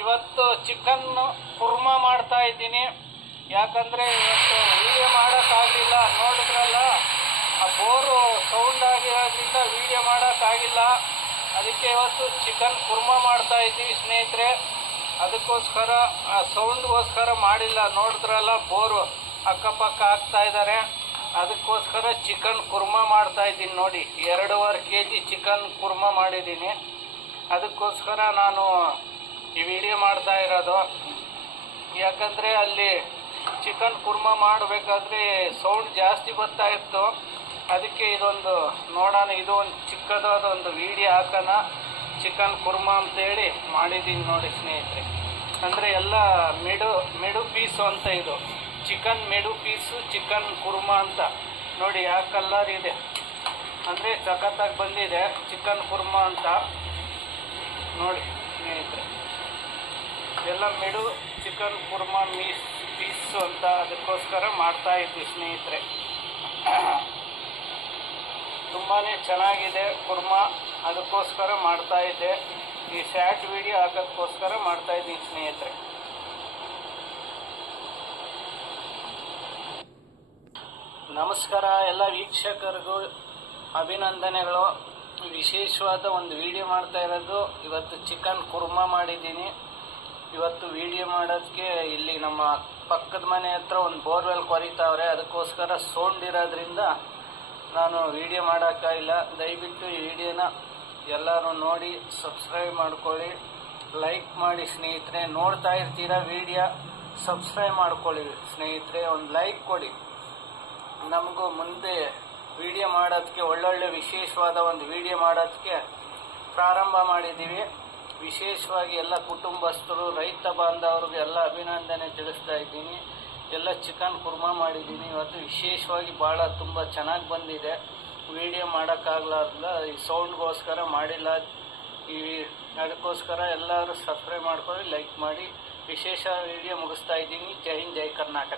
ಇವತ್ತು ಚಿಕನ್ ಕುರ್ಮಾ ಮಾಡ್ತಾ ಇದ್ದೀನಿ. ಯಾಕಂದರೆ ಇವತ್ತು ವಿಡಿಯೋ ಮಾಡೋಕ್ಕಾಗಲಿಲ್ಲ. ನೋಡಿದ್ರಲ್ಲ, ಆ ಬೋರು ಸೌಂಡ್ ಆಗಿರೋದ್ರಿಂದ ವಿಡಿಯೋ ಮಾಡೋಕ್ಕಾಗಿಲ್ಲ. ಅದಕ್ಕೆ ಇವತ್ತು ಚಿಕನ್ ಕುರ್ಮಾ ಮಾಡ್ತಾ ಇದ್ದೀವಿ ಸ್ನೇಹಿತರೆ. ಅದಕ್ಕೋಸ್ಕರ ಆ ಸೌಂಡ್ಗೋಸ್ಕರ ಮಾಡಿಲ್ಲ. ನೋಡಿದ್ರಲ್ಲ, ಬೋರು ಅಕ್ಕಪಕ್ಕ ಹಾಕ್ತಾ ಇದ್ದಾರೆ. ಅದಕ್ಕೋಸ್ಕರ ಚಿಕನ್ ಕುರ್ಮಾ ಮಾಡ್ತಾ ಇದ್ದೀನಿ. ನೋಡಿ, 2.5 kg ಚಿಕನ್ ಕುರ್ಮಾ ಮಾಡಿದ್ದೀನಿ. ಅದಕ್ಕೋಸ್ಕರ ನಾನು ಈ ವಿಡಿಯೋ ಮಾಡ್ತಾ ಇರೋದು. ಯಾಕಂದರೆ ಅಲ್ಲಿ ಚಿಕನ್ ಕುರ್ಮಾ ಮಾಡಬೇಕಾದ್ರೆ ಸೌಂಡ್ ಜಾಸ್ತಿ ಬರ್ತಾ ಇತ್ತು. ಅದಕ್ಕೆ ಇದೊಂದು ನೋಡೋಣ, ಇದು ಒಂದು ಚಿಕ್ಕದಾದ ಒಂದು ವಿಡಿಯೋ ಹಾಕೋಣ ಚಿಕನ್ ಕುರ್ಮಾ ಅಂತೇಳಿ ಮಾಡಿದ್ದೀನಿ. ನೋಡಿ ಸ್ನೇಹಿತರೆ, ಅಂದರೆ ಎಲ್ಲ ಮೆಡು ಪೀಸು ಅಂತ. ಇದು ಚಿಕನ್ ಮೆಡು ಪೀಸು ಚಿಕನ್ ಕುರ್ಮಾ ಅಂತ. ನೋಡಿ ಯಾವ ಕಲರ್ ಇದೆ ಅಂದರೆ ಸಖತ್ತಾಗಿ ಬಂದಿದೆ ಚಿಕನ್ ಕುರ್ಮಾ ಅಂತ. ನೋಡಿ ಸ್ನೇಹಿತರೆ, ಎಲ್ಲ ಮೆಡು ಚಿಕನ್ ಕುರ್ಮಾ ಪೀಸು ಅಂತ. ಅದಕ್ಕೋಸ್ಕರ ಮಾಡ್ತಾ ಇದ್ವಿ ಸ್ನೇಹಿತರೆ. ತುಂಬಾ ಚೆನ್ನಾಗಿದೆ ಕುರ್ಮಾ, ಅದಕ್ಕೋಸ್ಕರ ಮಾಡ್ತಾ ಇದ್ದೆ. ಈ ಶಾರ್ಟ್ ವಿಡಿಯೋ ಹಾಕೋದಕ್ಕೋಸ್ಕರ ಮಾಡ್ತಾ ಇದ್ದೀನಿ ಸ್ನೇಹಿತರೆ. ನಮಸ್ಕಾರ ಎಲ್ಲ ವೀಕ್ಷಕರಿಗೂ ಅಭಿನಂದನೆಗಳು. ವಿಶೇಷವಾದ ಒಂದು ವಿಡಿಯೋ ಮಾಡ್ತಾ ಇರೋದು. ಇವತ್ತು ಚಿಕನ್ ಕುರ್ಮಾ ಮಾಡಿದ್ದೀನಿ. ಇವತ್ತು ವಿಡಿಯೋ ಮಾಡೋದಕ್ಕೆ ಇಲ್ಲಿ ನಮ್ಮ ಪಕ್ಕದ ಮನೆ ಹತ್ರ ಒಂದು ಬೋರ್ವೆಲ್ ಕೊರಿತಾವ್ರೆ. ಅದಕ್ಕೋಸ್ಕರ ಸೌಂಡ್ ಇರೋದ್ರಿಂದ ನಾನು ವಿಡಿಯೋ ಮಾಡೋಕ್ಕಾಗಿಲ್ಲ. ದಯವಿಟ್ಟು ಈ ವಿಡಿಯೋನ ಎಲ್ಲರೂ ನೋಡಿ ಸಬ್ಸ್ಕ್ರೈಬ್ ಮಾಡ್ಕೊಳ್ಳಿ, ಲೈಕ್ ಮಾಡಿ ಸ್ನೇಹಿತರೆ. ನೋಡ್ತಾ ಇರ್ತೀರ ವಿಡಿಯೋ, ಸಬ್ಸ್ಕ್ರೈಬ್ ಮಾಡ್ಕೊಳ್ಳಿ ಸ್ನೇಹಿತರೆ. ಒಂದು ಲೈಕ್ ಕೊಡಿ. ನಮಗೂ ಮುಂದೆ ವಿಡಿಯೋ ಮಾಡೋದಕ್ಕೆ ಒಳ್ಳೊಳ್ಳೆ ವಿಶೇಷವಾದ ಒಂದು ವಿಡಿಯೋ ಮಾಡೋದಕ್ಕೆ ಪ್ರಾರಂಭ ಮಾಡಿದ್ದೀವಿ. ವಿಶೇಷವಾಗಿ ಎಲ್ಲ ಕುಟುಂಬಸ್ಥರು, ರೈತ ಬಾಂಧವರಿಗೆ ಎಲ್ಲ ಅಭಿನಂದನೆ ತಿಳಿಸ್ತಾ ಇದ್ದೀನಿ. ಎಲ್ಲ ಚಿಕನ್ ಕುರ್ಮಾ ಮಾಡಿದ್ದೀನಿ ಇವತ್ತು. ವಿಶೇಷವಾಗಿ ಭಾಳ ತುಂಬ ಚೆನ್ನಾಗಿ ಬಂದಿದೆ. ವಿಡಿಯೋ ಮಾಡೋಕ್ಕಾಗಲಾರ್ದ ಈ ಸೌಂಡ್ಗೋಸ್ಕರ ಮಾಡಿಲ್ಲ. ಅದಕ್ಕೋಸ್ಕರ ಎಲ್ಲರೂ ಸಬ್ಸ್ಕ್ರೈಬ್ ಮಾಡ್ಕೊಳ್ಳಿ, ಲೈಕ್ ಮಾಡಿ. ವಿಶೇಷ ವಿಡಿಯೋ ಮುಗಿಸ್ತಾ ಇದ್ದೀನಿ. ಜೈ ಹಿಂದ್, ಜೈ ಕರ್ನಾಟಕ.